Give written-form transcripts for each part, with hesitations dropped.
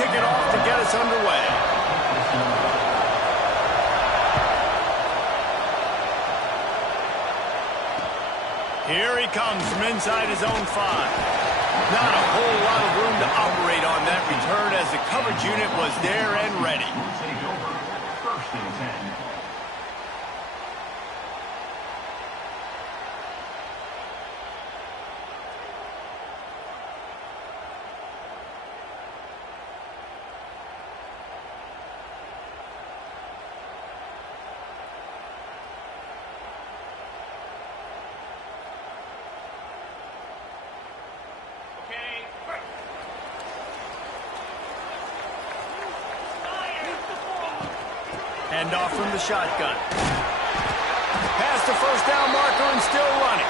kick it off to get us underway. Here he comes from inside his own 5. Not a whole lot of room to operate on that return as the coverage unit was there and ready. First and 10. Hand off from the shotgun. Past the first down marker and still running.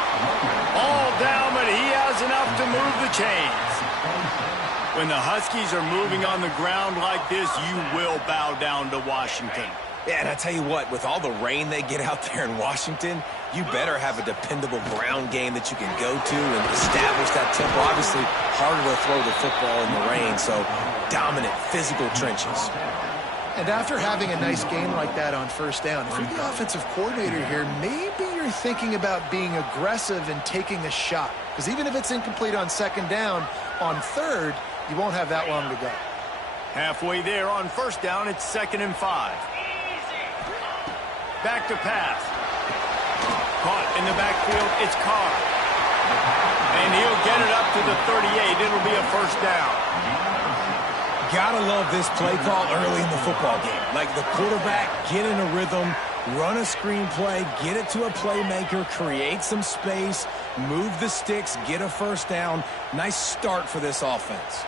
All down, but he has enough to move the chains. When the Huskies are moving on the ground like this, you will bow down to Washington. Yeah, and I tell you what, with all the rain they get out there in Washington, you better have a dependable ground game that you can go to and establish that tempo. Obviously, harder to throw the football in the rain, so dominant physical trenches. And after having a nice game like that on first down, if you're the offensive coordinator here, maybe you're thinking about being aggressive and taking a shot. Because even if it's incomplete on second down, on third, you won't have that long to go. Halfway there on first down, it's 2nd and 5. Back to pass. Caught in the backfield, it's Carr. And he'll get it up to the 38. It'll be a first down. Gotta love this play call early in the football game. Like the quarterback, get in a rhythm, run a screen play, get it to a playmaker, create some space, move the sticks, get a first down. Nice start for this offense.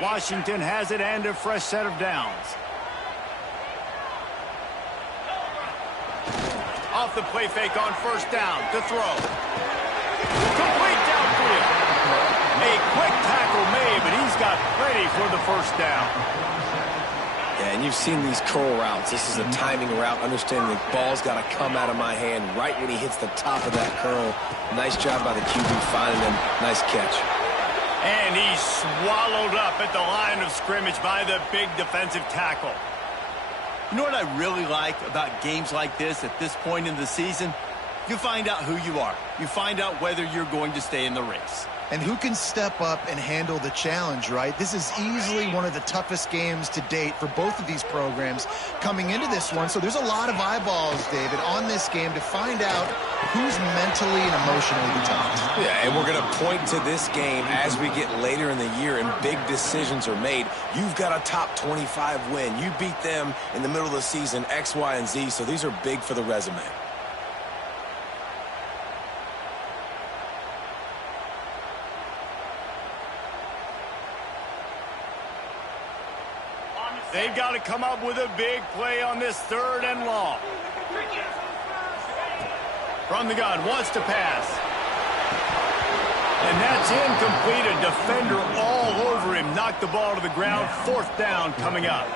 Washington has it and a fresh set of downs. Off the play fake on first down to throw. Complete downfield. A quick tackle made, but he's got plenty for the first down. Yeah, and you've seen these curl routes. This is a timing route, understanding the ball's got to come out of my hand right when he hits the top of that curl. Nice job by the QB finding him. Nice catch. And he's swallowed up at the line of scrimmage by the big defensive tackle. You know what I really like about games like this at this point in the season? You find out who you are. You find out whether you're going to stay in the race. And who can step up and handle the challenge, right? This is easily one of the toughest games to date for both of these programs coming into this one. So there's a lot of eyeballs, David, on this game to find out who's mentally and emotionally the toughest. Yeah, and we're going to point to this game as we get later in the year and big decisions are made. You've got a top 25 win. You beat them in the middle of the season, X, Y, and Z, so these are big for the resume. They've got to come up with a big play on this 3rd and long. From the gun, wants to pass. And that's incomplete. A defender all over him. Knocked the ball to the ground. 4th down coming up.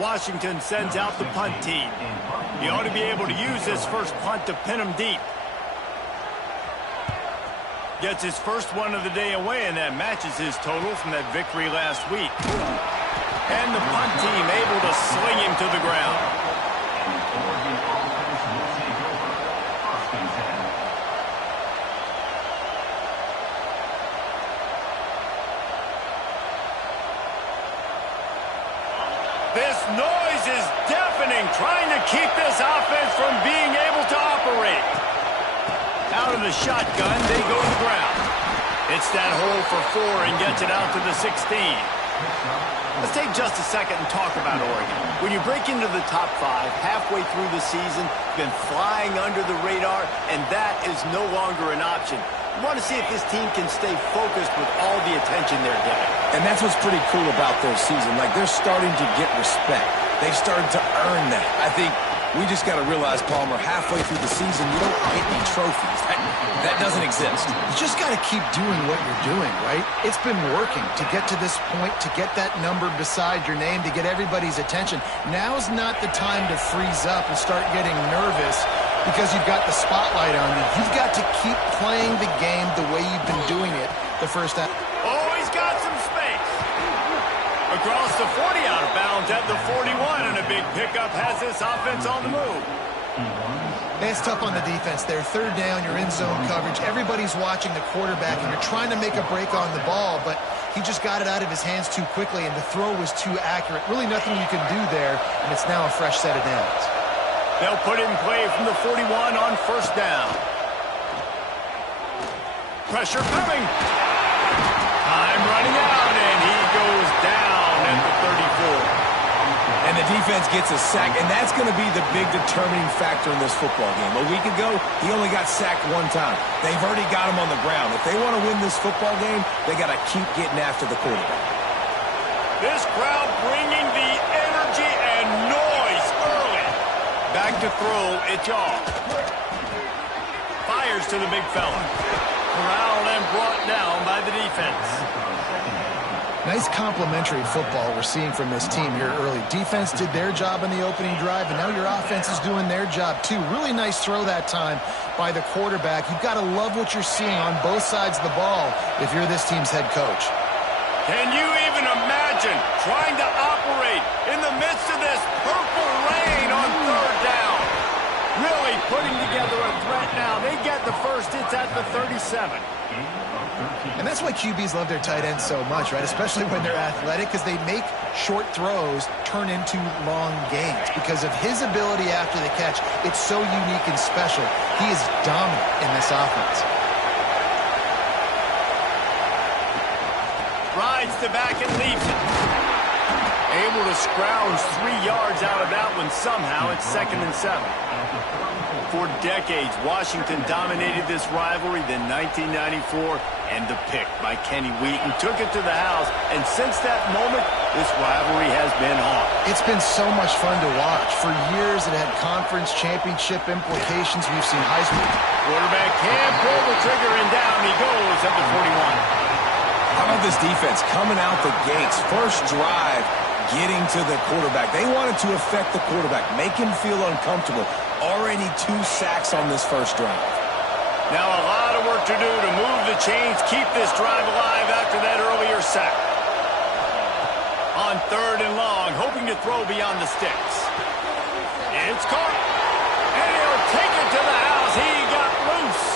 Washington sends out the punt team. He ought to be able to use this first punt to pin him deep. Gets his first one of the day away, and that matches his total from that victory last week. And the punt team able to sling him to the ground. This noise is deafening, trying to keep this offense from being able to operate. Out of the shotgun, they go to the ground. It's that hole for 4 and gets it out to the 16. Let's take just a second and talk about Oregon. When you break into the top 5 halfway through the season, you've been flying under the radar, and that is no longer an option. You want to see if this team can stay focused with all the attention they're getting. And that's what's pretty cool about their season. Like, they're starting to get respect. They've started to earn that. I think we just got to realize, Palmer, halfway through the season, you don't get any trophies. That doesn't exist. You just got to keep doing what you're doing, right? It's been working to get to this point, to get that number beside your name, to get everybody's attention. Now's not the time to freeze up and start getting nervous because you've got the spotlight on you. You've got to keep playing the game the way you've been doing it the first half. Oh, he's got some space. Across the 40, out of bounds at the 41, and a big pickup has this offense on the move. It's tough on the defense there. Third down, you're in zone coverage. Everybody's watching the quarterback, and you're trying to make a break on the ball, but he just got it out of his hands too quickly, and the throw was too accurate. Really nothing you can do there, and it's now a fresh set of downs. They'll put it in play from the 41 on first down. Pressure coming. Time running out, and he goes down at the 34. And the defense gets a sack, and that's going to be the big determining factor in this football game. A week ago, he only got sacked one time. They've already got him on the ground. If they want to win this football game, they got to keep getting after the quarterback. This crowd bringing the energy and noise early. Back to throw, it's off. Fires to the big fella. Corralled and brought down by the defense. Nice complimentary football we're seeing from this team here early. Defense did their job in the opening drive, and now your offense is doing their job too. Really nice throw that time by the quarterback. You've got to love what you're seeing on both sides of the ball if you're this team's head coach. Can you even imagine trying to operate in the midst of this purple rain on third down? Really putting together a threat now. They get the first. It's at the 37. And that's why QBs love their tight ends so much, right? Especially when they're athletic, because they make short throws turn into long gains. Because of his ability after the catch, it's so unique and special. He is dominant in this offense. Rides the back and leaves it. Able to scrounge 3 yards out of that one somehow. It's 2nd and 7. For decades, Washington dominated this rivalry. Then 1994, and the pick by Kenny Wheaton took it to the house. And since that moment, this rivalry has been on. It's been so much fun to watch. For years, it had conference championship implications. We've seen Heisman. Quarterback can't pull the trigger, and down he goes at the 41. How about this defense coming out the gates? First drive, getting to the quarterback. They wanted to affect the quarterback, make him feel uncomfortable. Already 2 sacks on this first drive. Now a lot of work to do to move the chains, keep this drive alive after that earlier sack. On 3rd and long, hoping to throw beyond the sticks. It's caught. And he'll take it to the house. He got loose.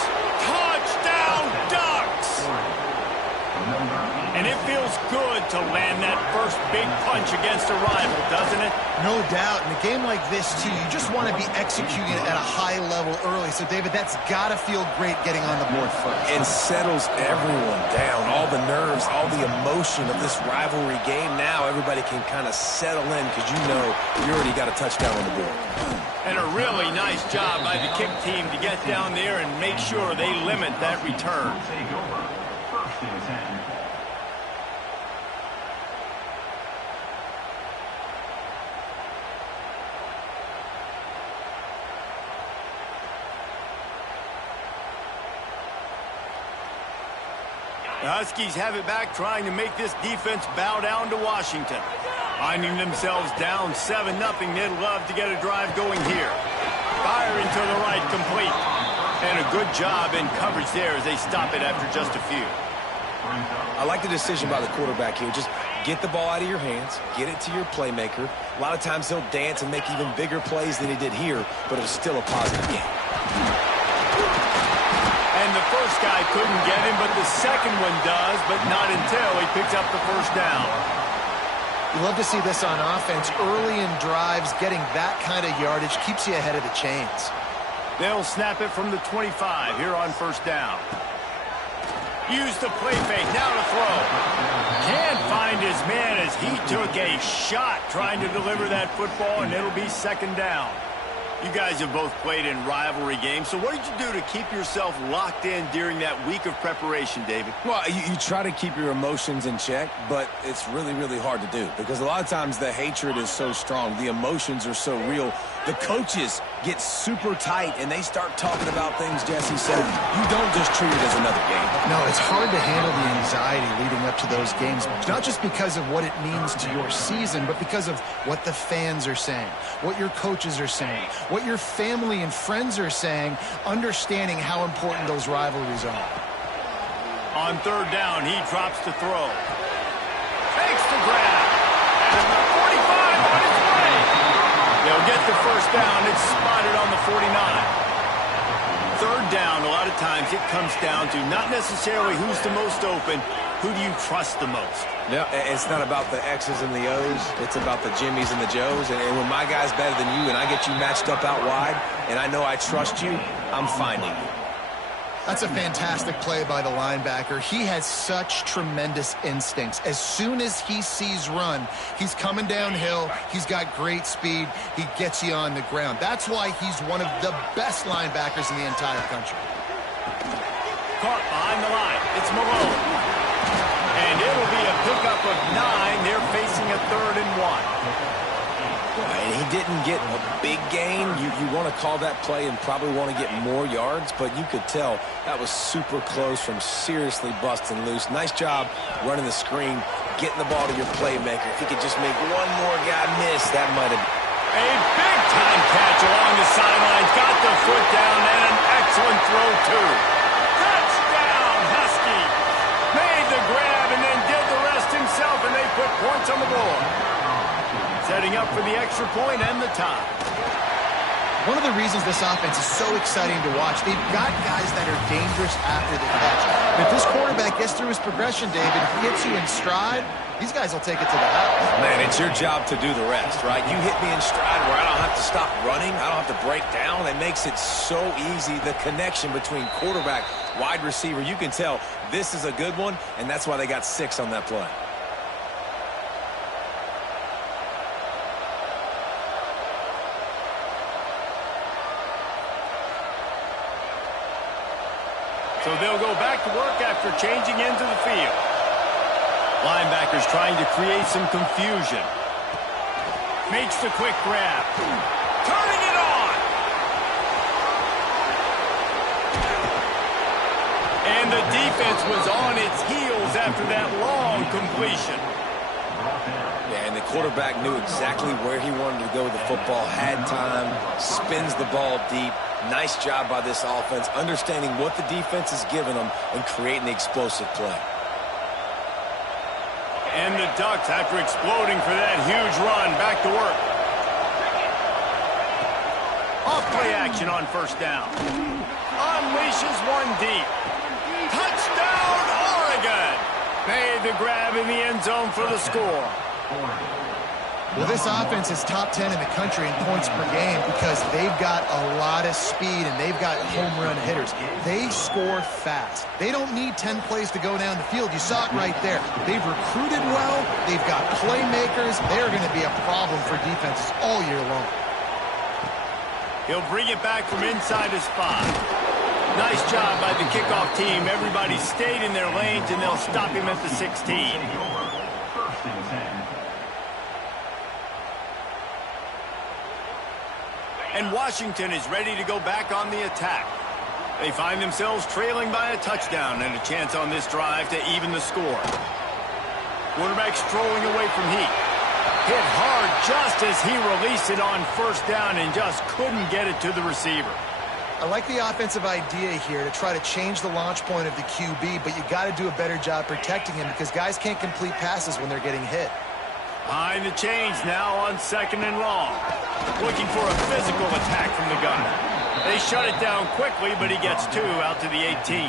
Touchdown, Ducks. And it feels good to land that first big punch against a rival, doesn't it? No doubt. In a game like this, too, you just want to be executing it at a high level early. So, David, that's got to feel great getting on the board first. It settles everyone down. All the nerves, all the emotion of this rivalry game. Now everybody can kind of settle in because you know you already got a touchdown on the board. And a really nice job by the kick team to get down there and make sure they limit that return. Take over. 1st and 10. The Huskies have it back, trying to make this defense bow down to Washington. Finding themselves down 7-0, they'd love to get a drive going here. Firing to the right, complete. And a good job in coverage there as they stop it after just a few. I like the decision by the quarterback here. Just get the ball out of your hands, get it to your playmaker. A lot of times he'll dance and make even bigger plays than he did here, but it's still a positive game. And the first guy couldn't get him, but the second one does, but not until he picks up the first down. You love to see this on offense. Early in drives, getting that kind of yardage keeps you ahead of the chains. They'll snap it from the 25 here on first down. Use the play fake, now to throw. Can't find his man as he took a shot trying to deliver that football, and it'll be 2nd down. You guys have both played in rivalry games, so what did you do to keep yourself locked in during that week of preparation, David? Well, you try to keep your emotions in check, but it's really, really hard to do because a lot of times the hatred is so strong. The emotions are so real. The coaches get super tight, and they start talking about things Jesse said. You don't just treat it as another game. No, it's hard to handle the anxiety leading up to those games, not just because of what it means to your season, but because of what the fans are saying, what your coaches are saying, what your family and friends are saying, understanding how important those rivalries are. On third down, he drops to throw. Takes the grab. And the 45 on his way. They'll get the first down. It's spotted on the 49. Third down, a lot of times it comes down to not necessarily who's the most open, who do you trust the most? No, it's not about the X's and the O's. It's about the Jimmys and the Joes. And when my guy's better than you and I get you matched up out wide and I know I trust you, I'm finding you. That's a fantastic play by the linebacker. He has such tremendous instincts. As soon as he sees run, he's coming downhill. He's got great speed. He gets you on the ground. That's why he's one of the best linebackers in the entire country. Caught behind the line. It's Malone. And it'll be a pickup of 9. They're facing a 3rd and 1. And he didn't get a big gain. You want to call that play and probably want to get more yards, but you could tell that was super close from seriously busting loose. Nice job running the screen, getting the ball to your playmaker. If he could just make one more guy miss, that might have... A big-time catch along the sidelines. Got the foot down and an excellent throw, too. Touchdown, Husky. Made the grab and then did the rest himself, and they put points on the board. Setting up for the extra point and the tie. One of the reasons this offense is so exciting to watch, they've got guys that are dangerous after the catch. And if this quarterback gets through his progression, David, if he hits you in stride, these guys will take it to the house. Man, it's your job to do the rest, right? You hit me in stride where I don't have to stop running. I don't have to break down. It makes it so easy, the connection between quarterback, wide receiver. You can tell this is a good one, and that's why they got 6 on that play. So they'll go back to work after changing into the field. Linebackers trying to create some confusion. Makes the quick grab. Turning it on. And the defense was on its heels after that long completion. Yeah, and the quarterback knew exactly where he wanted to go with the football, had time, spins the ball deep. Nice job by this offense, understanding what the defense is giving them and creating the explosive play. And the Ducks, after exploding for that huge run, back to work. Off play action on first down. Unleashes one deep. Touchdown, Oregon! Made the grab in the end zone for the score. Well, this offense is top 10 in the country in points per game because they've got a lot of speed and they've got home run hitters. They score fast. They don't need 10 plays to go down the field. You saw it right there. They've recruited well. They've got playmakers. They're going to be a problem for defenses all year long. He'll bring it back from inside his 5. Nice job by the kickoff team. Everybody stayed in their lanes, and they'll stop him at the 16. And Washington is ready to go back on the attack. They find themselves trailing by a touchdown and a chance on this drive to even the score. Quarterback strolling away from Heat. Hit hard just as he released it on first down and just couldn't get it to the receiver. I like the offensive idea here to try to change the launch point of the QB, but you got to do a better job protecting him because guys can't complete passes when they're getting hit. Behind the chains now on 2nd and long. Looking for a physical attack from the gun. They shut it down quickly, but he gets 2 out to the 18.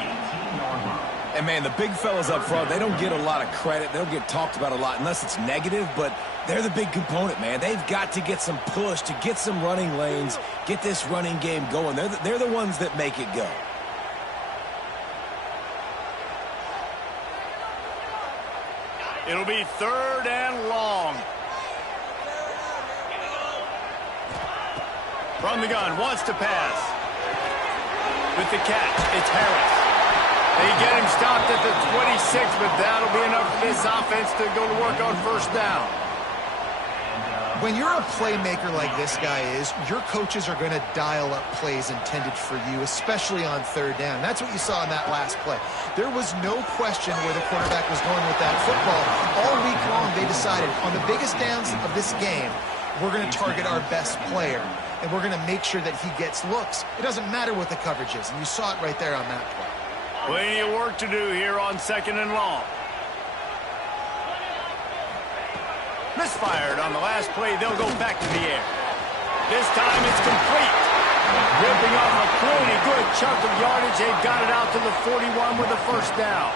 And, man, the big fellas up front, they don't get a lot of credit. They don't get talked about a lot unless it's negative, but they're the big component, man. They've got to get some push, to get some running lanes, get this running game going. They're the ones that make it go. It'll be 3rd and long. From the gun, wants to pass. With the catch, it's Harris. They get him stopped at the 26, but that'll be enough for this offense to go to work on first down. When you're a playmaker like this guy is, your coaches are going to dial up plays intended for you, especially on 3rd down. That's what you saw in that last play. There was no question where the quarterback was going with that football. All week long, they decided on the biggest downs of this game, we're going to target our best player. and we're going to make sure that he gets looks. It doesn't matter what the coverage is, and you saw it right there on that play. Plenty of work to do here on 2nd and long. Misfired on the last play. They'll go back to the air. This time it's complete. Ripping off a pretty good chunk of yardage. They've got it out to the 41 with a first down.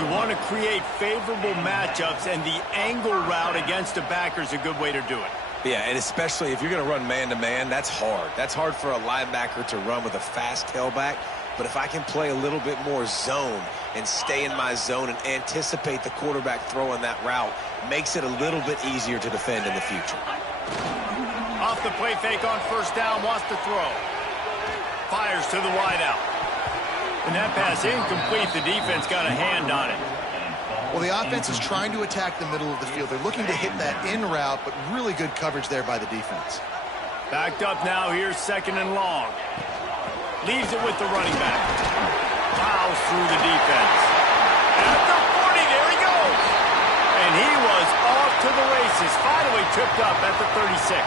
You want to create favorable matchups, and the angle route against a backer is a good way to do it. Yeah, and especially if you're going to run man-to-man, that's hard. That's hard for a linebacker to run with a fast tailback. But if I can play a little bit more zone and stay in my zone and anticipate the quarterback throwing that route, makes it a little bit easier to defend in the future. Off the play fake on first down, wants to throw. Fires to the wideout. And that pass incomplete. The defense got a hand on it. Well, the offense is trying to attack the middle of the field. They're looking to hit that in route, but really good coverage there by the defense. Backed up now. Here's 2nd and long. Leaves it with the running back. Plows through the defense. At the 40, there he goes. And he was off to the races. Finally tripped up at the 36.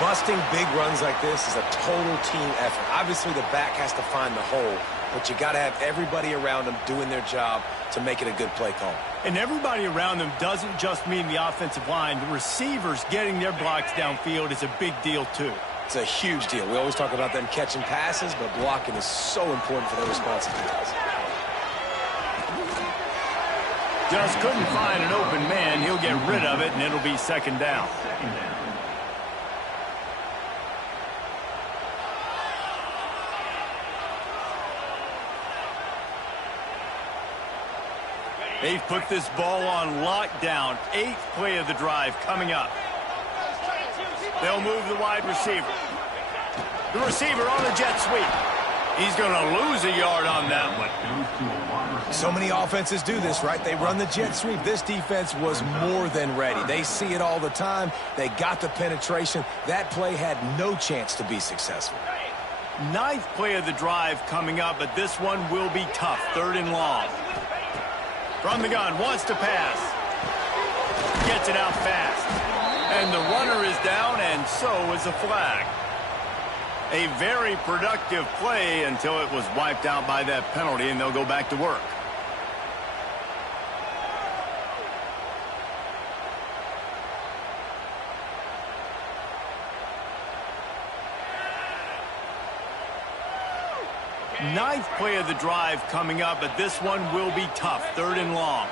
Busting big runs like this is a total team effort. Obviously, the back has to find the hole, but you got to have everybody around them doing their job to make it a good play call. And everybody around them doesn't just mean the offensive line. The receivers getting their blocks downfield is a big deal, too. It's a huge deal. We always talk about them catching passes, but blocking is so important for their responsibilities. Just couldn't find an open man. He'll get rid of it, and it'll be 2nd down. They've put this ball on lockdown. 8th play of the drive coming up. They'll move the wide receiver. The receiver on the jet sweep. He's going to lose a yard on that one. So many offenses do this, right? They run the jet sweep. This defense was more than ready. They see it all the time. They got the penetration. That play had no chance to be successful. 9th play of the drive coming up, but this one will be tough. 3rd and long. From the gun, wants to pass. Gets it out fast. And the runner is down, and so is a flag. A very productive play until it was wiped out by that penalty, and they'll go back to work. Ninth play of the drive coming up, but this one will be tough. 3rd and long.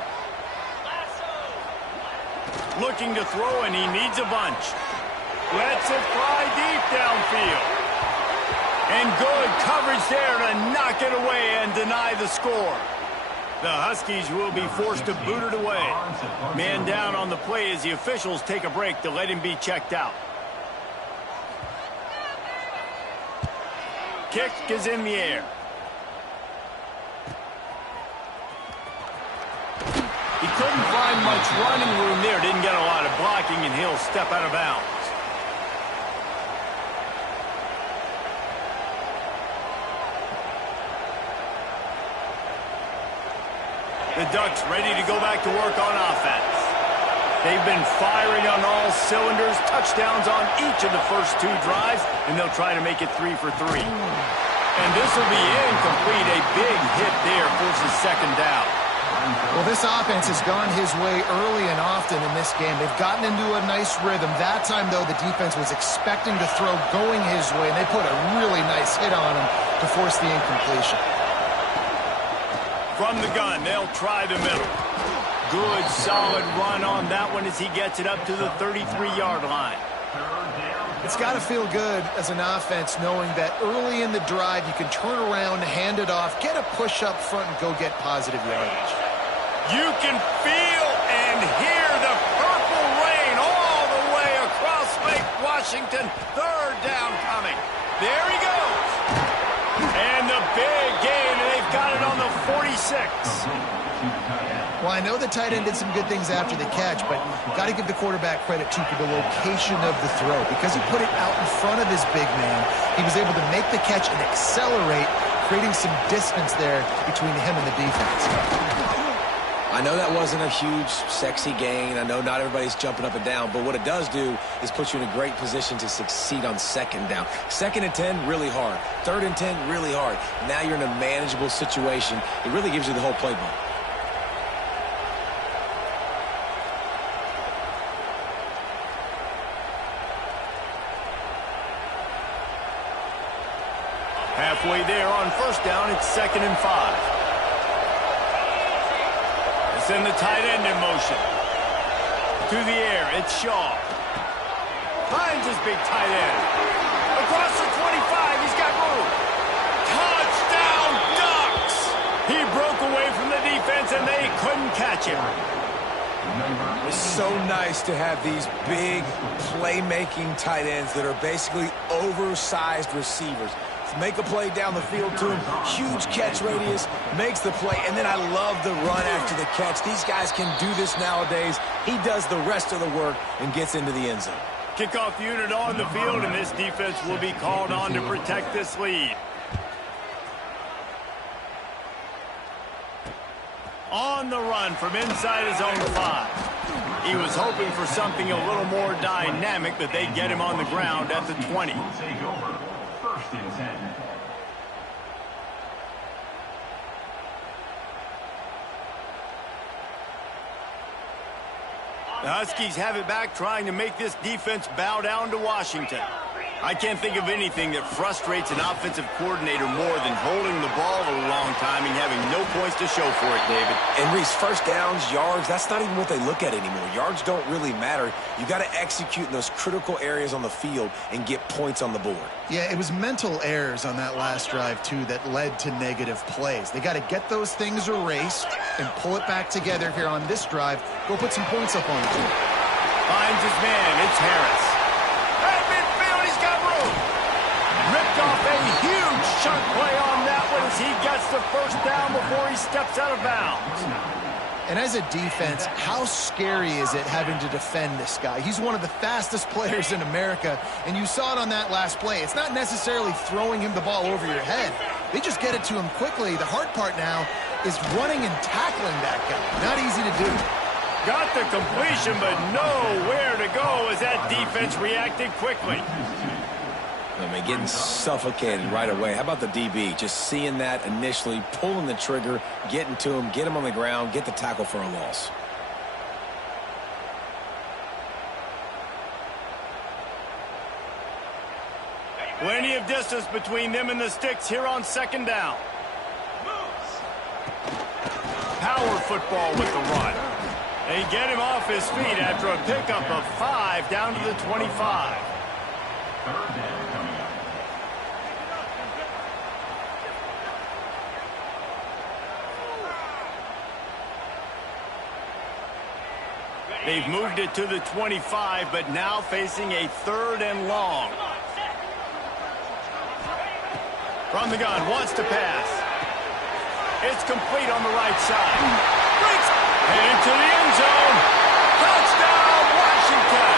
Looking to throw, and he needs a bunch. Lets it fly deep downfield. And good coverage there to knock it away and deny the score. The Huskies will be forced to boot it away. Man down on the play as the officials take a break to let him be checked out. Kick is in the air. He couldn't find much running room there. Didn't get a lot of blocking, and he'll step out of bounds. The Ducks ready to go back to work on offense. They've been firing on all cylinders, touchdowns on each of the first 2 drives, and they'll try to make it 3 for 3. And this will be incomplete. A big hit there forces 2nd down. Well, this offense has gone his way early and often in this game. They've gotten into a nice rhythm. That time, though, the defense was expecting to throw going his way, and they put a really nice hit on him to force the incompletion. From the gun, they'll try the middle. Good, solid run on that one as he gets it up to the 33-yard line. It's got to feel good as an offense knowing that early in the drive you can turn around, hand it off, get a push up front, and go get positive yardage. You can feel and hear the purple rain all the way across Lake Washington. 3rd down coming. There he goes. And the big gain, and they've got it on the 46. Well, I know the tight end did some good things after the catch, but got to give the quarterback credit, too, for the location of the throw. Because he put it out in front of his big man, he was able to make the catch and accelerate, creating some distance there between him and the defense. I know that wasn't a huge, sexy gain. I know not everybody's jumping up and down, but what it does do is put you in a great position to succeed on second down. 2nd and 10, really hard. 3rd and 10, really hard. Now you're in a manageable situation. It really gives you the whole playbook. Halfway there on 1st down, it's 2nd and 5. Send the tight end in motion. To the air, it's Shaw. Finds his big tight end. Across the 25, he's got room. Touchdown, Ducks! He broke away from the defense, and they couldn't catch him. It's so nice to have these big playmaking tight ends that are basically oversized receivers. Make a play down the field to him, huge catch radius, makes the play, and then I love the run after the catch. These guys can do this nowadays. He does the rest of the work and gets into the end zone. Kickoff unit on the field, and this defense will be called on to protect this lead. On the run from inside his own 5. He was hoping for something a little more dynamic, but they get him on the ground at the 20. Take over. 1st and 10. The Huskies have it back, trying to make this defense bow down to Washington. I can't think of anything that frustrates an offensive coordinator more than holding the ball a long time and having no points to show for it, David. And Reese, 1st downs, yards, that's not even what they look at anymore. Yards don't really matter. You got to execute in those critical areas on the field and get points on the board. Yeah, it was mental errors on that last drive, too, that led to negative plays. They got to get those things erased and pull it back together here on this drive. Go put some points up on the board. Finds his man. It's Harris. At midfield, he's got room. Ripped off a huge chunk play on that one as he gets the 1st down before he steps out of bounds. And as a defense, how scary is it having to defend this guy? He's one of the fastest players in America, and you saw it on that last play. It's not necessarily throwing him the ball over your head. They just get it to him quickly. The hard part now is running and tackling that guy. Not easy to do. Got the completion, but nowhere to go as that defense reacted quickly. I mean, getting suffocated right away. How about the DB? Just seeing that initially, pulling the trigger, getting to him, get him on the ground, get the tackle for a loss. Plenty of distance between them and the sticks here on 2nd down. Power football with the run. They get him off his feet after a pickup of 5 down to the 25. 3rd down coming up. They've moved it to the 25, but now facing a 3rd and long. From the gun, wants to pass. It's complete on the right side. Breaks into the end zone. Touchdown, Washington.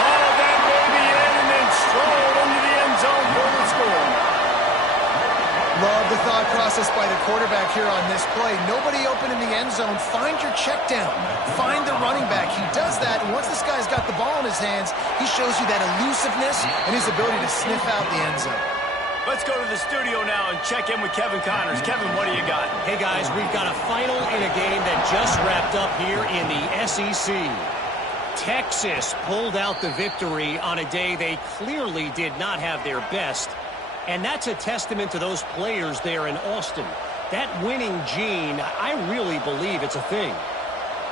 All of that baby in and then stroll into the end zone for the score. Love the thought process by the quarterback here on this play. Nobody open in the end zone. Find your check down. Find the running back. He does that, and once this guy's got the ball in his hands, he shows you that elusiveness and his ability to sniff out the end zone. Let's go to the studio now and check in with Kevin Connors. Kevin, what do you got? Hey, guys, we've got a final in a game that just wrapped up here in the SEC. Texas pulled out the victory on a day they clearly did not have their best. And that's a testament to those players there in Austin. That winning gene, I really believe it's a thing.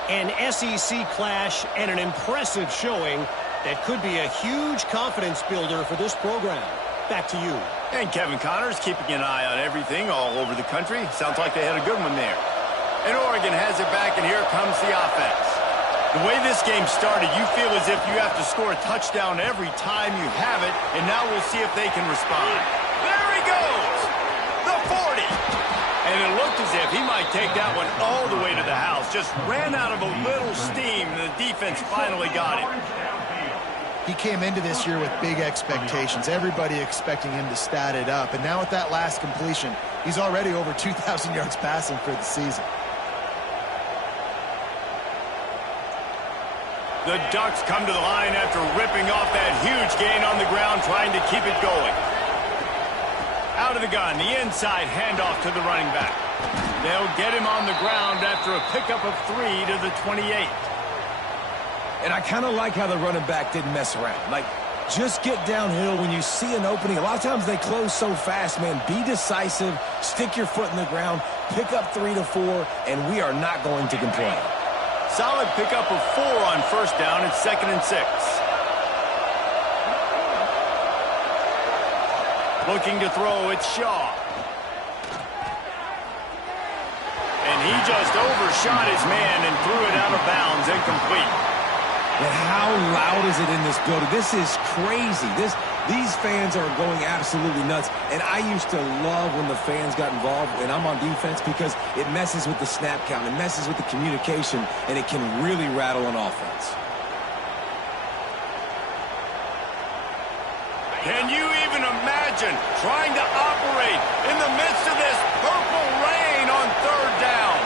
An SEC clash and an impressive showing that could be a huge confidence builder for this program. Back to you. And Kevin Connors keeping an eye on everything all over the country. Sounds like they had a good one there. And Oregon has it back, and here comes the offense. The way this game started, you feel as if you have to score a touchdown every time you have it, and now we'll see if they can respond. There he goes! The 40! And it looked as if he might take that one all the way to the house. Just ran out of a little steam, and the defense finally got it. He came into this year with big expectations. Everybody expecting him to stat it up. And now with that last completion, he's already over 2,000 yards passing for the season. The Ducks come to the line after ripping off that huge gain on the ground, trying to keep it going. Out of the gun, the inside handoff to the running back. They'll get him on the ground after a pickup of 3 to the 28. And I kind of like how the running back didn't mess around. Like, just get downhill when you see an opening. A lot of times they close so fast, man. Be decisive, stick your foot in the ground, pick up 3 to 4, and we are not going to complain. Solid pickup of 4 on first down. It's 2nd and 6. Looking to throw, it's Shaw. And he just overshot his man and threw it out of bounds, incomplete. And how loud is it in this building? This is crazy. These fans are going absolutely nuts. And I used to love when the fans got involved when I'm on defense because it messes with the snap count, it messes with the communication, and it can really rattle an offense. Can you even imagine trying to operate in the midst of this purple rain on 3rd down?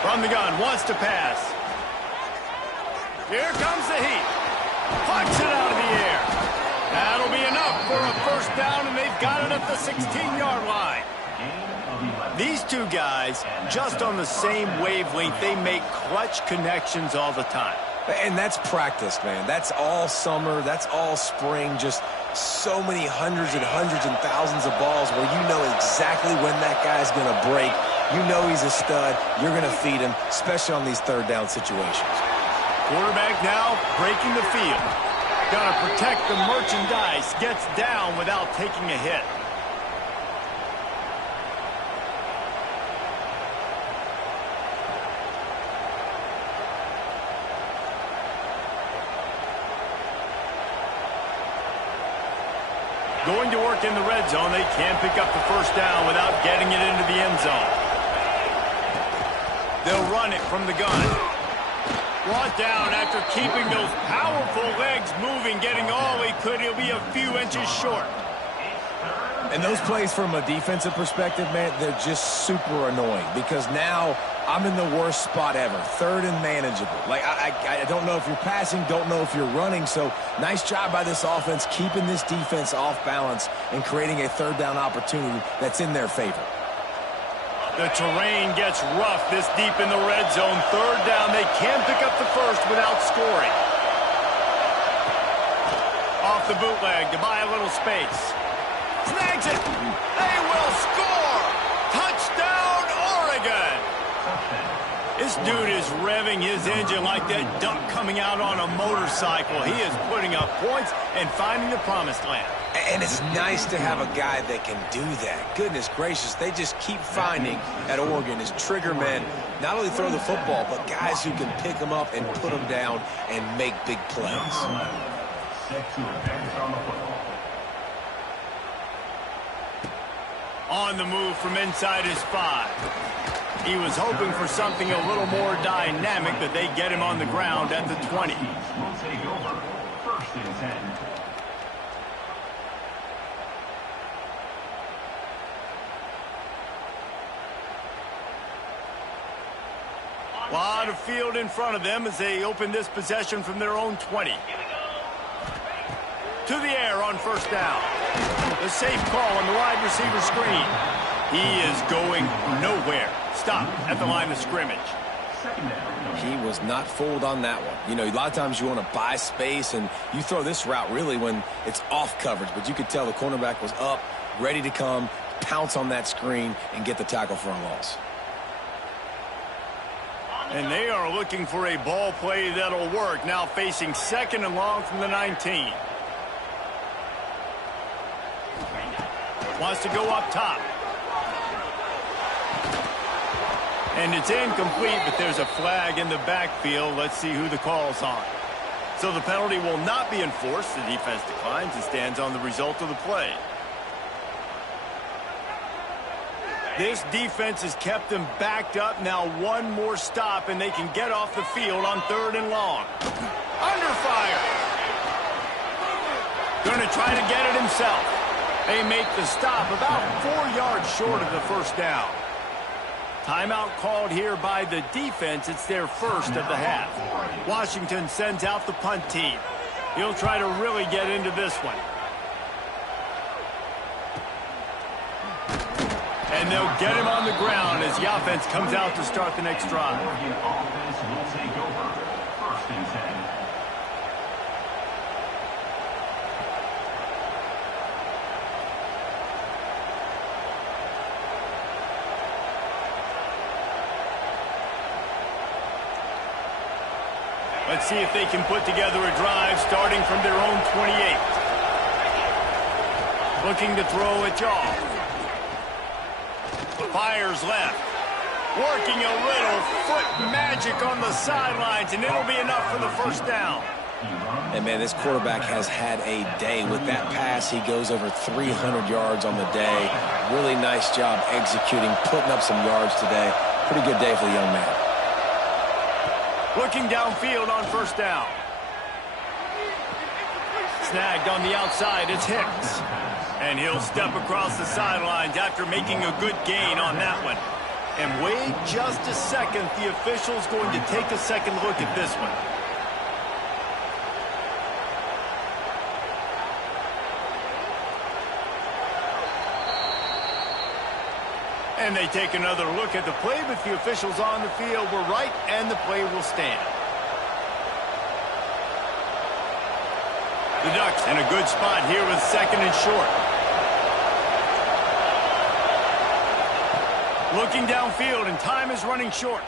From the gun, wants to pass. Here comes the heat. Pucks it out of the air. That'll be enough for a first down, and they've got it at the 16-yard line. These two guys, just on the same wavelength, they make clutch connections all the time. And that's practice, man. That's all summer. That's all spring. Just so many hundreds and thousands of balls where you know exactly when that guy's going to break. You know he's a stud. You're going to feed him, especially on these 3rd down situations. Quarterback now breaking the field. Got to protect the merchandise. Gets down without taking a hit. Going to work in the red zone. They can't pick up the first down without getting it into the end zone. They'll run it from the gun. Brought down after keeping those powerful legs moving, getting all he could. He'll be a few inches short. And those plays from a defensive perspective, man, they're just super annoying because now I'm in the worst spot ever. 3rd and manageable. Like, I don't know if you're passing, don't know if you're running. So nice job by this offense keeping this defense off balance and creating a 3rd down opportunity that's in their favor. The terrain gets rough this deep in the red zone. 3rd down. They can pick up the first without scoring. Off the bootleg to buy a little space. Snags it. They will score. Touchdown, Oregon. This dude is revving his engine like that duck coming out on a motorcycle. He is putting up points and finding the promised land. And it's nice to have a guy that can do that. Goodness gracious, they just keep finding at Oregon is trigger men, not only throw the football, but guys who can pick them up and put them down and make big plays. On the move from inside his 5. He was hoping for something a little more dynamic, but they get him on the ground at the 20. Will take over. 1st and 10. A lot of field in front of them as they open this possession from their own 20. To the air on first down. The safe call on the wide receiver screen. He is going nowhere. Stop at the line of scrimmage. He was not fooled on that one. You know, a lot of times you want to buy space, and you throw this route really when it's off coverage. But you could tell the cornerback was up, ready to come, pounce on that screen, and get the tackle for a loss. And they are looking for a ball play that'll work. Now facing 2nd and long from the 19. Wants to go up top. And it's incomplete, but there's a flag in the backfield. Let's see who the call's on. So the penalty will not be enforced. The defense declines and stands on the result of the play. This defense has kept them backed up. Now one more stop, and they can get off the field on 3rd and long. Under fire. Going to try to get it himself. They make the stop about 4 yards short of the first down. Timeout called here by the defense. It's their first of the half. Washington sends out the punt team. He'll try to really get into this one. And they'll get him on the ground as the offense comes out to start the next drive. Oregon offense will take over. First and 10. Let's see if they can put together a drive starting from their own 28. Looking to throw at Jaw. Fires left. Working a little foot magic on the sidelines, and it'll be enough for the first down. And, man, this quarterback has had a day. With that pass, he goes over 300 yards on the day. Really nice job executing, putting up some yards today. Pretty good day for the young man. Looking downfield on first down. Snagged on the outside, it's Hicks. And he'll step across the sidelines after making a good gain on that one. And wait just a second, the official's going to take a second look at this one. And they take another look at the play, but the officials on the field were right, and the play will stand. The Ducks in a good spot here with second and short. Looking downfield, and time is running short.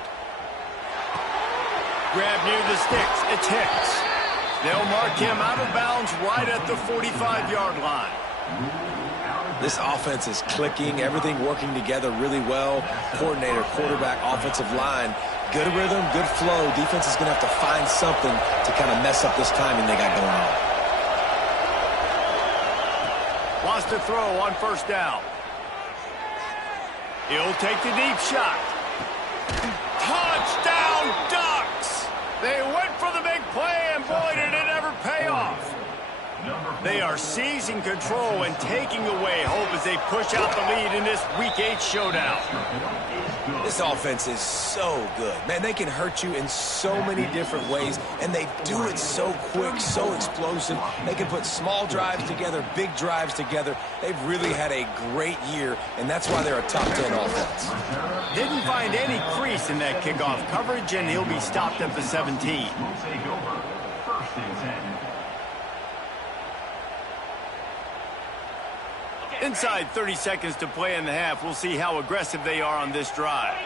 Grab near the sticks. It's Hicks. They'll mark him out of bounds right at the 45-yard line. This offense is clicking, everything working together really well. Coordinator, quarterback, offensive line, good rhythm, good flow. Defense is going to have to find something to kind of mess up this timing they got going on. Wants to throw on first down. He'll take the deep shot. Touchdown, Ducks! They went for the big play, and boy, did it ever pay off. They are seizing control and taking away hope as they push out the lead in this Week 8 showdown. This offense is so good. Man, they can hurt you in so many different ways, and they do it so quick, so explosive. They can put small drives together, big drives together. They've really had a great year, and that's why they're a top 10 offense. Didn't find any crease in that kickoff coverage, and he'll be stopped at the 17. Will take over. First and 10. Inside 30 seconds to play in the half. We'll see how aggressive they are on this drive.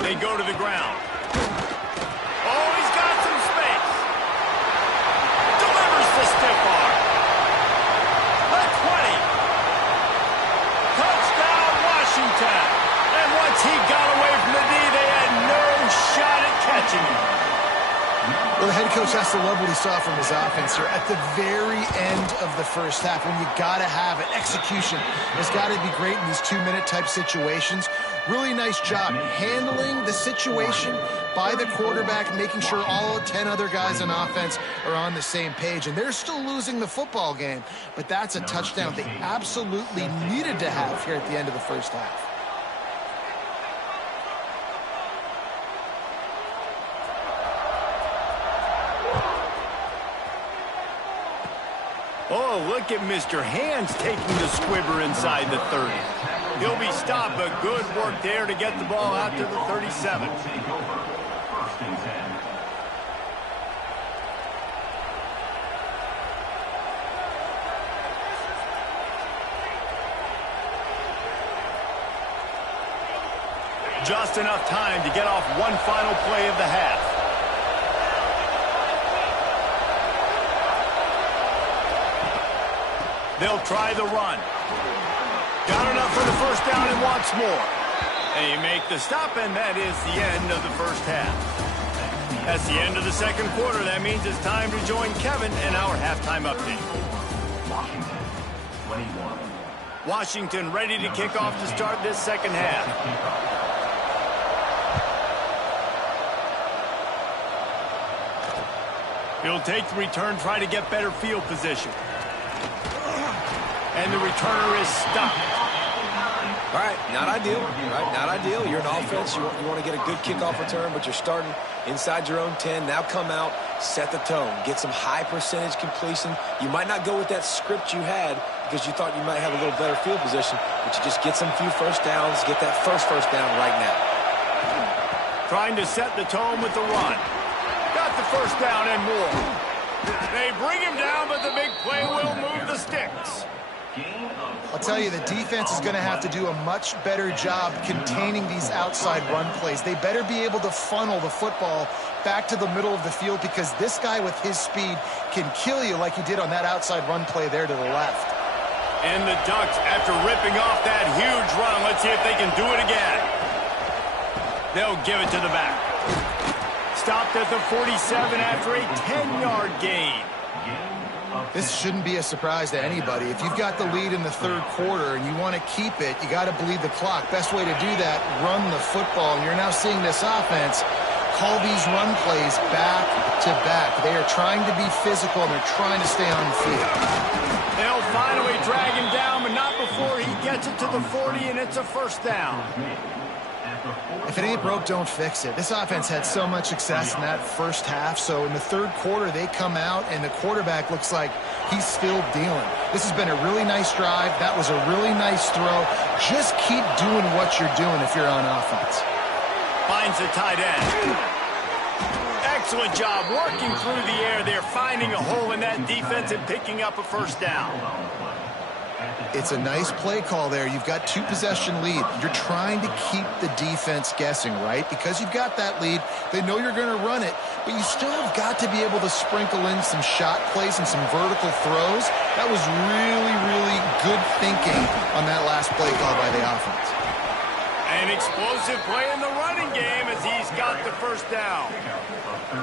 They go to the ground. Oh, he's got some space. Delivers the stiff arm. The 20. Touchdown, Washington. And once he got away from the knee, they had no shot at catching him. Well, the head coach has to love what he saw from his offense here at the very end of the first half. When you got to have it, execution has got to be great in these 2-minute type situations. Really nice job handling the situation by the quarterback, making sure all 10 other guys on offense are on the same page. And they're still losing the football game, but that's a touchdown they absolutely needed to have here at the end of the first half. Oh, look at Mr. Hands taking the squibber inside the 30. He'll be stopped, but good work there to get the ball out to the 37. Take over. First and 10. Just enough time to get off one final play of the half. They'll try the run. Got enough for the first down and wants more. They make the stop, and that is the end of the first half. That's the end of the second quarter. That means it's time to join Kevin in our halftime update. Washington, 21. Washington ready to kick off to start this second half. He'll take the return, try to get better field position. And the returner is stopped. All right, not ideal, right? Not ideal. You're an offense. You want to get a good kickoff return, but you're starting inside your own 10. Now come out, set the tone, get some high percentage completion. You might not go with that script you had because you thought you might have a little better field position, but you just get some few first downs, get that first down right now. Trying to set the tone with the run. Got the first down and more. They bring him down, but the big play will move the sticks. I'll tell you, the defense is going to have to do a much better job containing these outside run plays. They better be able to funnel the football back to the middle of the field because this guy with his speed can kill you like he did on that outside run play there to the left. And the Ducks, after ripping off that huge run, let's see if they can do it again. They'll give it to the back. Stopped at the 47 after a 10-yard gain. This shouldn't be a surprise to anybody. If you've got the lead in the third quarter and you want to keep it, you got to bleed the clock. Best way to do that, run the football. And you're now seeing this offense call these run plays back to back. They are trying to be physical, and they're trying to stay on the field. They'll finally drag him down, but not before he gets it to the 40, and it's a first down. If it ain't broke, don't fix it. This offense had so much success in that first half, so in the third quarter, they come out, and the quarterback looks like he's still dealing. This has been a really nice drive. That was a really nice throw. Just keep doing what you're doing if you're on offense. Finds the tight end. Excellent job working through the air there, finding a hole in that defense and picking up a first down. It's a nice play call there. You've got two-possession lead. You're trying to keep the defense guessing, right? Because you've got that lead, they know you're going to run it, but you still have got to be able to sprinkle in some shot plays and some vertical throws. That was really, really good thinking on that last play call by the offense. An explosive play in the running game as he's got the first down.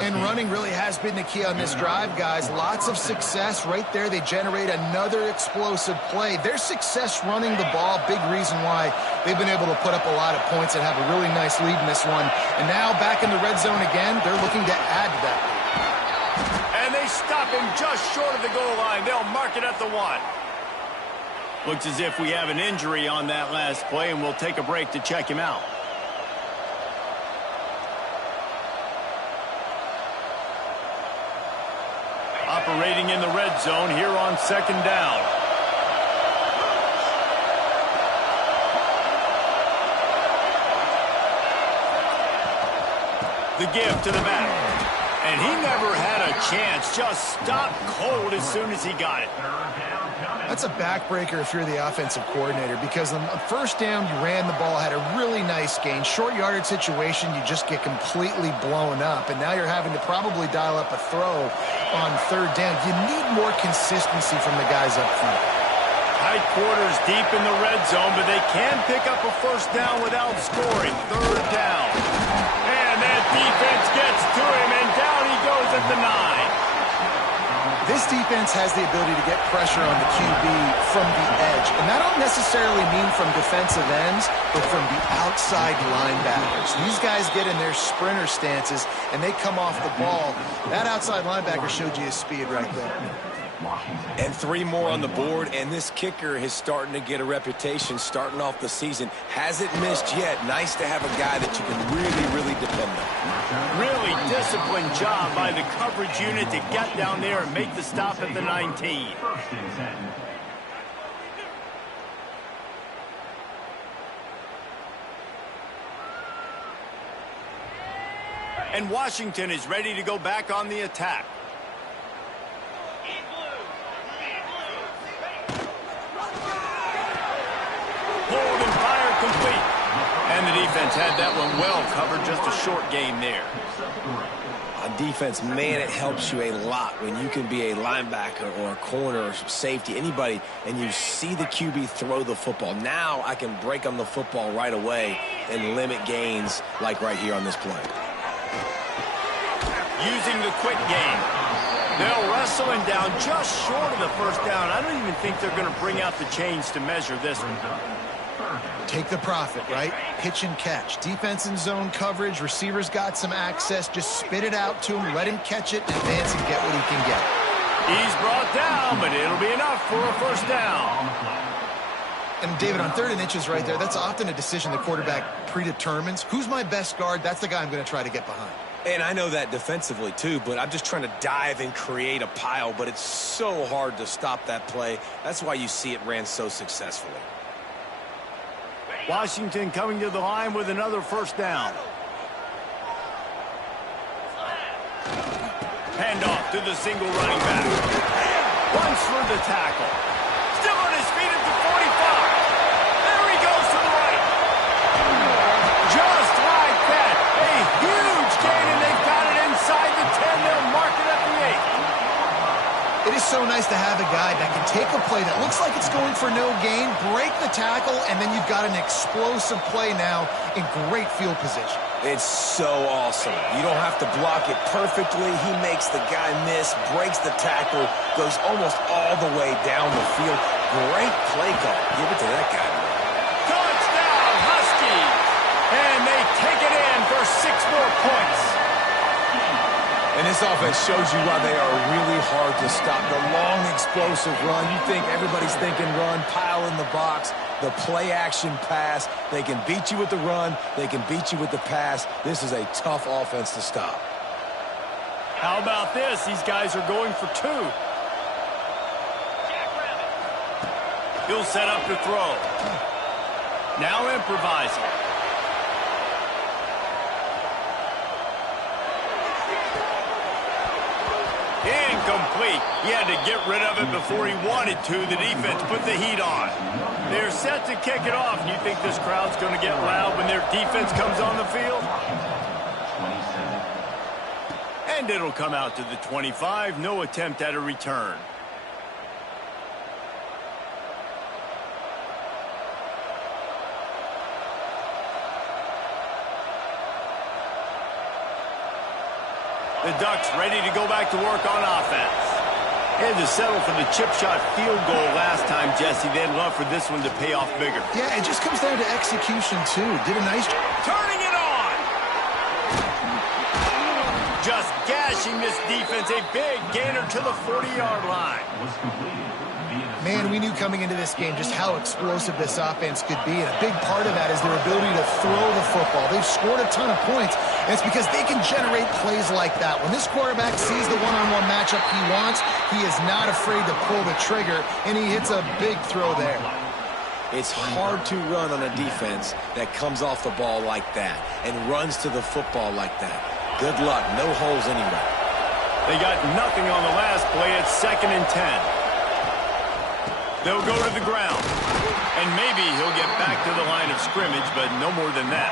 And running really has been the key on this drive, guys. Lots of success right there. They generate another explosive play. Their success running the ball, big reason why they've been able to put up a lot of points and have a really nice lead in this one. And now back in the red zone again, they're looking to add to that lead. And they stop him just short of the goal line. They'll mark it at the 1. Looks as if we have an injury on that last play, and we'll take a break to check him out. Operating in the red zone here on second down. The give to the back. And he never had a chance. Just stopped cold as soon as he got it. That's a backbreaker if you're the offensive coordinator, because on the first down, you ran the ball, had a really nice gain. Short yardage situation, you just get completely blown up, and now you're having to probably dial up a throw on third down. You need more consistency from the guys up front. Tight quarters deep in the red zone, but they can pick up a first down without scoring. Third down. And that defense gets to him, and down he goes at the 9. This defense has the ability to get pressure on the QB from the edge. And that don't necessarily mean from defensive ends, but from the outside linebackers. These guys get in their sprinter stances, and they come off the ball. That outside linebacker showed you his speed right there. And 3 more on the board, and this kicker is starting to get a reputation starting off the season. Hasn't missed yet. Nice to have a guy that you can really, really depend on. Really disciplined job by the coverage unit to get down there and make the stop at the 19. And Washington is ready to go back on the attack. Hold and fire complete. And the defense had that one well covered, just a short game there. On defense, man, it helps you a lot when you can be a linebacker or a corner or safety, anybody, and you see the QB throw the football. Now I can break on the football right away and limit gains like right here on this play. Using the quick game. They'll wrestle him down just short of the first down. I don't even think they're going to bring out the chains to measure this one. Take the profit, right? Pitch and catch. Defense in zone coverage. Receivers got some access. Just spit it out to him. Let him catch it, advance, and get what he can get. He's brought down, but it'll be enough for a first down. And, David, on 3rd and inches right there, that's often a decision the quarterback predetermines. Who's my best guard? That's the guy I'm going to try to get behind. And I know that defensively, too, but I'm just trying to dive and create a pile, but it's so hard to stop that play. That's why you see it ran so successfully. Washington coming to the line with another first down. Handoff to the single running back. Runs for the tackle. Still on his feet at the 45. There he goes to the right. Just like that. A huge gain, and they've got it inside the 10. They'll mark it at the 8. It is so nice to have a guy that can take a play that looks like it's going for no gain, break the tackle, and then you've got an explosive play now in great field position. It's so awesome. You don't have to block it perfectly. He makes the guy miss, breaks the tackle, goes almost all the way down the field. Great play call. Give it to that guy. Touchdown, Huskies! And they take it in for 6 more points. And this offense shows you why they are really hard to stop. The long, explosive run. You think everybody's thinking run, pile in the box. The play-action pass. They can beat you with the run. They can beat you with the pass. This is a tough offense to stop. How about this? These guys are going for 2. He'll set up to throw. Now improvising. Incomplete. He had to get rid of it before he wanted to. The defense put the heat on. They're set to kick it off. And you think this crowd's going to get loud when their defense comes on the field? 27. And it'll come out to the 25. No attempt at a return. The Ducks ready to go back to work on offense. They had to settle for the chip shot field goal last time, Jesse. They'd love for this one to pay off bigger. Yeah, it just comes down to execution, too. Did a nice job. Turning it on! Just gashing this defense. A big gainer to the 40-yard line. Was completed. Man, we knew coming into this game just how explosive this offense could be, and a big part of that is their ability to throw the football. They've scored a ton of points, and it's because they can generate plays like that. When this quarterback sees the one-on-one matchup he wants, he is not afraid to pull the trigger, and he hits a big throw there. It's hard to run on a defense that comes off the ball like that and runs to the football like that. Good luck. No holes anywhere. They got nothing on the last play. It's 2nd and 10. They'll go to the ground. And maybe he'll get back to the line of scrimmage, but no more than that.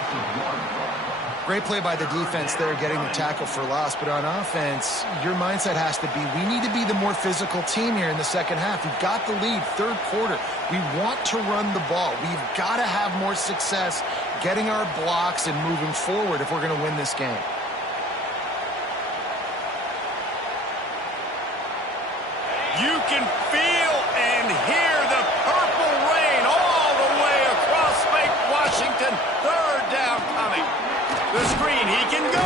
Great play by the defense there, getting the tackle for loss. But on offense, your mindset has to be, we need to be the more physical team here in the second half. We've got the lead, 3rd quarter. We want to run the ball. We've got to have more success getting our blocks and moving forward if we're going to win this game. You can feel and hear the purple rain all the way across Lake Washington. 3rd down coming. The screen, he can go.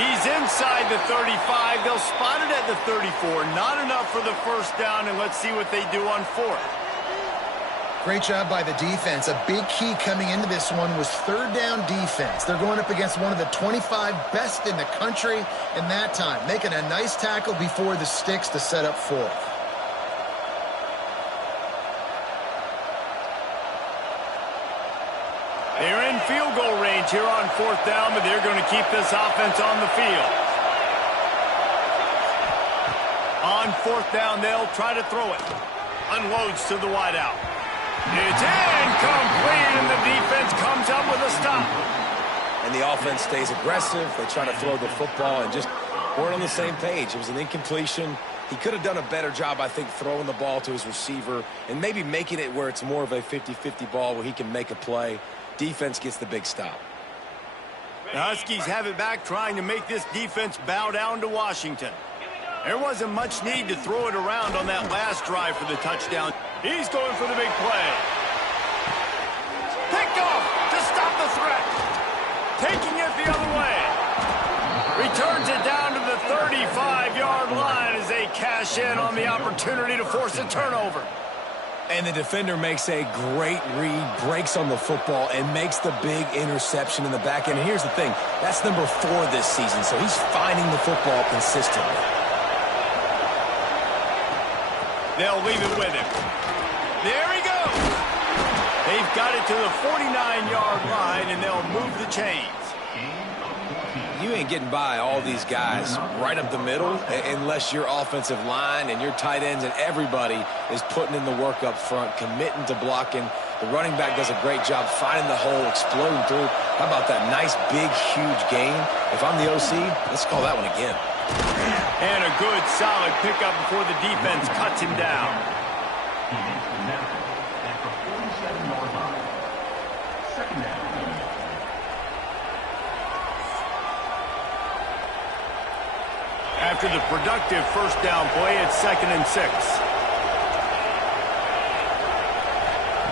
He's inside the 35. They'll spot it at the 34. Not enough for the first down, and let's see what they do on 4th. Great job by the defense. A big key coming into this one was 3rd down defense. They're going up against one of the 25 best in the country in that time, making a nice tackle before the sticks to set up 4th. They're in field goal range here on 4th down, but they're going to keep this offense on the field. On 4th down, they'll try to throw it. Unloads to the wideout. It's incomplete, and the defense comes up with a stop. And the offense stays aggressive. They try to throw the football and just weren't on the same page. It was an incompletion. He could have done a better job, I think, throwing the ball to his receiver and maybe making it where it's more of a 50-50 ball where he can make a play. Defense gets the big stop. The Huskies have it back, trying to make this defense bow down to Washington. There wasn't much need to throw it around on that last drive for the touchdown. He's going for the big play. Picked off to stop the threat. Taking it the other way. Returns it down to the 35-yard line as they cash in on the opportunity to force a turnover. And the defender makes a great read, breaks on the football, and makes the big interception in the back end. And here's the thing, that's number 4 this season, so he's finding the football consistently. They'll leave it with him. There he goes. They've got it to the 49-yard line, and they'll move the chains. You ain't getting by all these guys right up the middle unless your offensive line and your tight ends and everybody is putting in the work up front, committing to blocking. The running back does a great job finding the hole, exploding through. How about that nice, big, huge gain? If I'm the OC, let's call that one again. And a good, solid pickup before the defense cuts him down. He makes the net at the 47-yard line. Second down. After the productive first down play, it's 2nd and 6.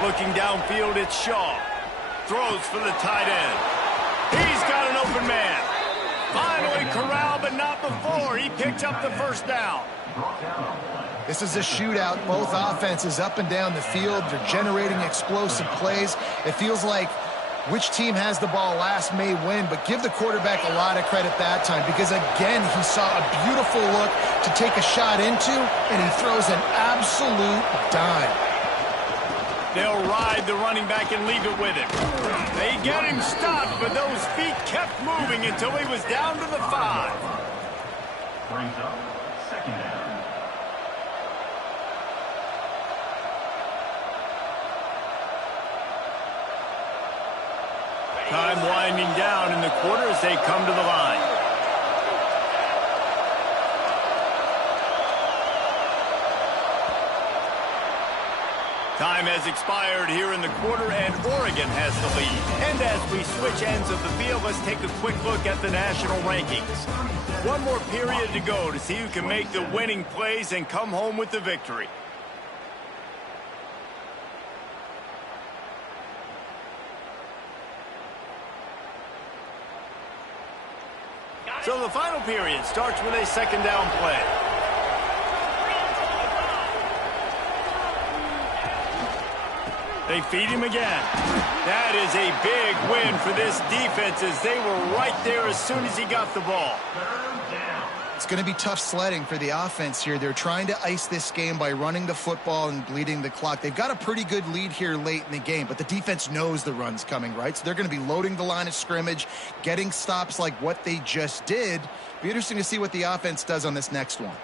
Looking downfield, it's Shaw. Throws for the tight end. He's got an open man. Finally corralled, but not before. He picks up the first down. This is a shootout. Both offenses up and down the field. They're generating explosive plays. It feels like which team has the ball last may win, but give the quarterback a lot of credit that time because, again, he saw a beautiful look to take a shot into, and he throws an absolute dime. They'll ride the running back and leave it with him. They get him stopped, but those feet kept moving until he was down to the 5. Brings up second down. Time winding down in the quarter as they come to the line. Time has expired here in the quarter, and Oregon has the lead. And as we switch ends of the field, let's take a quick look at the national rankings. One more period to go to see who can make the winning plays and come home with the victory. So the final period starts with a second down play. They feed him again. That is a big win for this defense as they were right there as soon as he got the ball. It's going to be tough sledding for the offense here. They're trying to ice this game by running the football and bleeding the clock. They've got a pretty good lead here late in the game, but the defense knows the run's coming, right? So they're going to be loading the line of scrimmage, getting stops like what they just did. Be interesting to see what the offense does on this next one.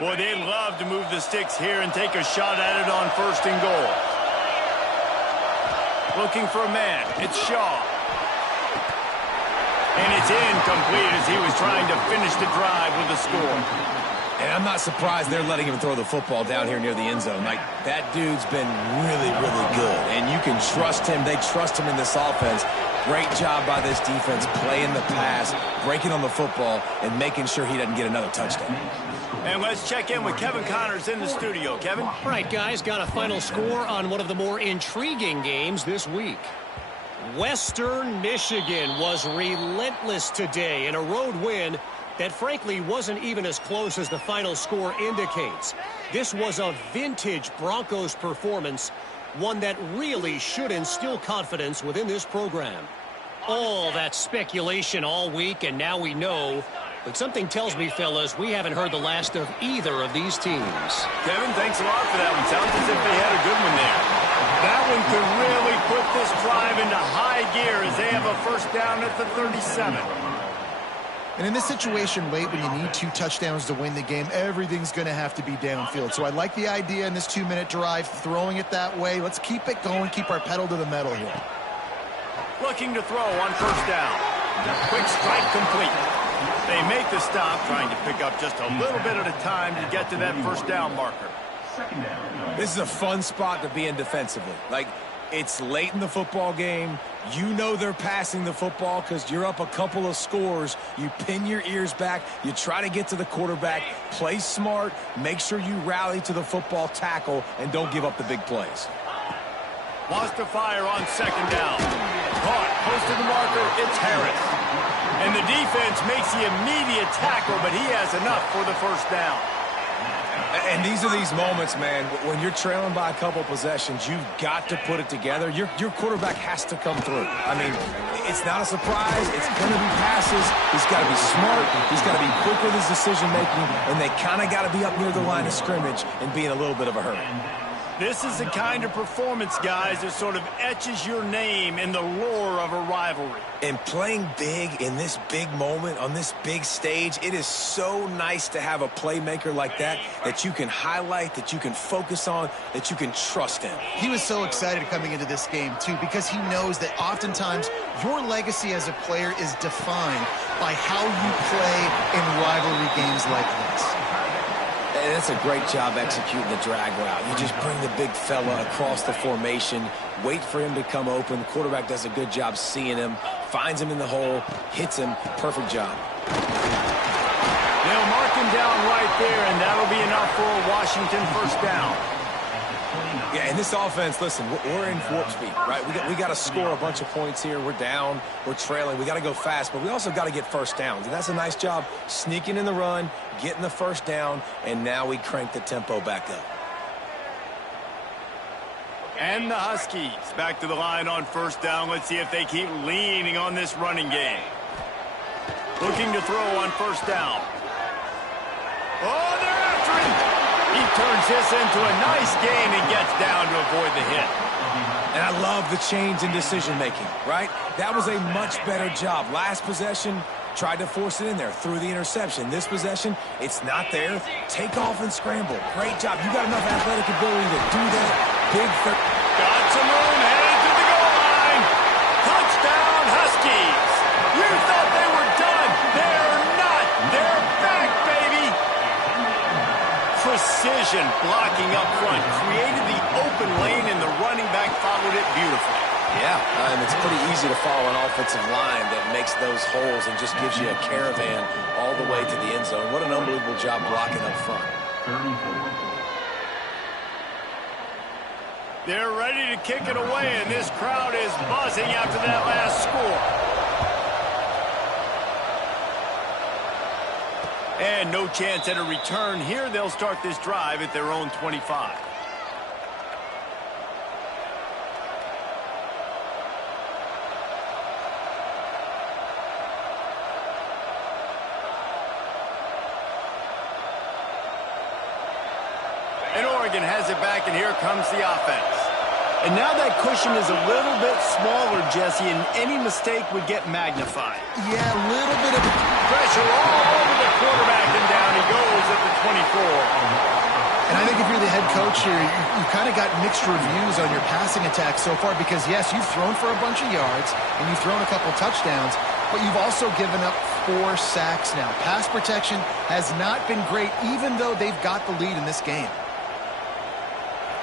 Boy, they'd love to move the sticks here and take a shot at it on 1st and goal. Looking for a man. It's Shaw. And it's incomplete as he was trying to finish the drive with a score. And I'm not surprised they're letting him throw the football down here near the end zone. Like, that dude's been really, really good. And you can trust him. They trust him in this offense. Great job by this defense playing the pass, breaking on the football, and making sure he doesn't get another touchdown. And let's check in with Kevin Connors in the studio. Kevin? All right, guys, got a final score on one of the more intriguing games this week. Western Michigan was relentless today in a road win that frankly wasn't even as close as the final score indicates. This was a vintage Broncos performance, one that really should instill confidence within this program. All that speculation all week, and now we know. But something tells me, fellas, we haven't heard the last of either of these teams. Kevin, thanks a lot for that one. Sounds as if they had a good one there. That one could really put this drive into high gear as they have a first down at the 37. And in this situation late when you need 2 touchdowns to win the game, everything's going to have to be downfield. So I like the idea in this 2-minute drive, throwing it that way. Let's keep it going, keep our pedal to the metal here. Looking to throw on first down. Quick strike complete. They make the stop, trying to pick up just a little bit at a time to get to that first down marker. This is a fun spot to be in defensively. Like, it's late in the football game. You know they're passing the football because you're up a couple of scores. You pin your ears back. You try to get to the quarterback. Play smart. Make sure you rally to the football tackle and don't give up the big plays. Wants to fire on second down. Caught, close to the marker, it's Harris. And the defense makes the immediate tackle, but he has enough for the first down. And these are these moments, man, when you're trailing by a couple possessions, you've got to put it together. Your quarterback has to come through. I mean, it's not a surprise. It's going to be passes. He's got to be smart. He's got to be quick with his decision-making, and they kind of got to be up near the line of scrimmage and be in a little bit of a hurry. This is the kind of performance, guys, that sort of etches your name in the lore of a rivalry. And playing big in this big moment, on this big stage, it is so nice to have a playmaker like that that you can highlight, that you can focus on, that you can trust in. He was so excited coming into this game, too, because he knows that oftentimes your legacy as a player is defined by how you play in rivalry games like this. And that's a great job executing the drag route. You just bring the big fella across the formation, wait for him to come open. The quarterback does a good job seeing him, finds him in the hole, hits him. Perfect job. They'll mark him down right there, and that'll be enough for a Washington first down. Yeah, in this offense, listen, we're in warp speed, right? We got to score a bunch of points here. We're down. We're trailing. We got to go fast, but we also got to get first downs. And that's a nice job sneaking in the run, getting the first down, and now we crank the tempo back up. And the Huskies back to the line on first down. Let's see if they keep leaning on this running game. Looking to throw on first down. Oh, they're after him. He turns this into a nice gain and gets down to avoid the hit. And I love the change in decision-making, right? That was a much better job. Last possession, tried to force it in there, threw the interception. This possession, it's not there. Take off and scramble. Great job. You got enough athletic ability to do that. Big third. Got some room, headed to the goal line. Touchdown, Huskies. You thought they were done. They're not. They're back, baby. Precision blocking up front. Created the open lane, and the running back followed it beautifully. Yeah, and it's pretty easy to follow an offensive line that makes those holes and just gives you a caravan all the way to the end zone. What an unbelievable job blocking up front. They're ready to kick it away, and this crowd is buzzing after that last score. And no chance at a return here. They'll start this drive at their own 25. And Oregon has it back, and here comes the offense. And now that cushion is a little bit smaller, Jesse, and any mistake would get magnified. Yeah, a little bit of Pressure all over the quarterback, and down he goes at the 24. And I think if you're the head coach here, you kind of got mixed reviews on your passing attack so far because, yes, you've thrown for a bunch of yards and you've thrown a couple touchdowns, but you've also given up 4 sacks now. Pass protection has not been great, even though they've got the lead in this game.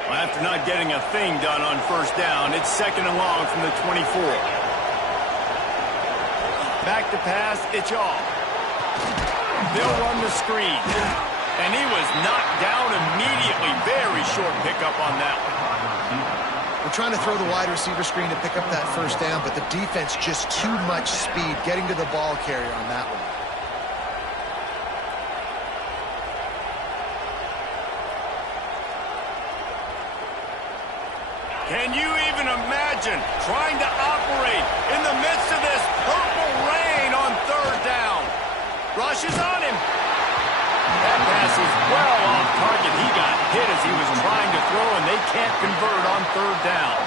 Well, after not getting a thing done on first down, it's second and long from the 24. Back to pass, it's off. They'll run the screen. And he was knocked down immediately. Very short pickup on that one. We're trying to throw the wide receiver screen to pick up that first down, but the defense just too much speed getting to the ball carrier on that one. Can you even imagine trying to operate in the midst of this purple rain on third down? Rushes on him. That pass is well off target. He got hit as he was trying to throw, and they can't convert on third down.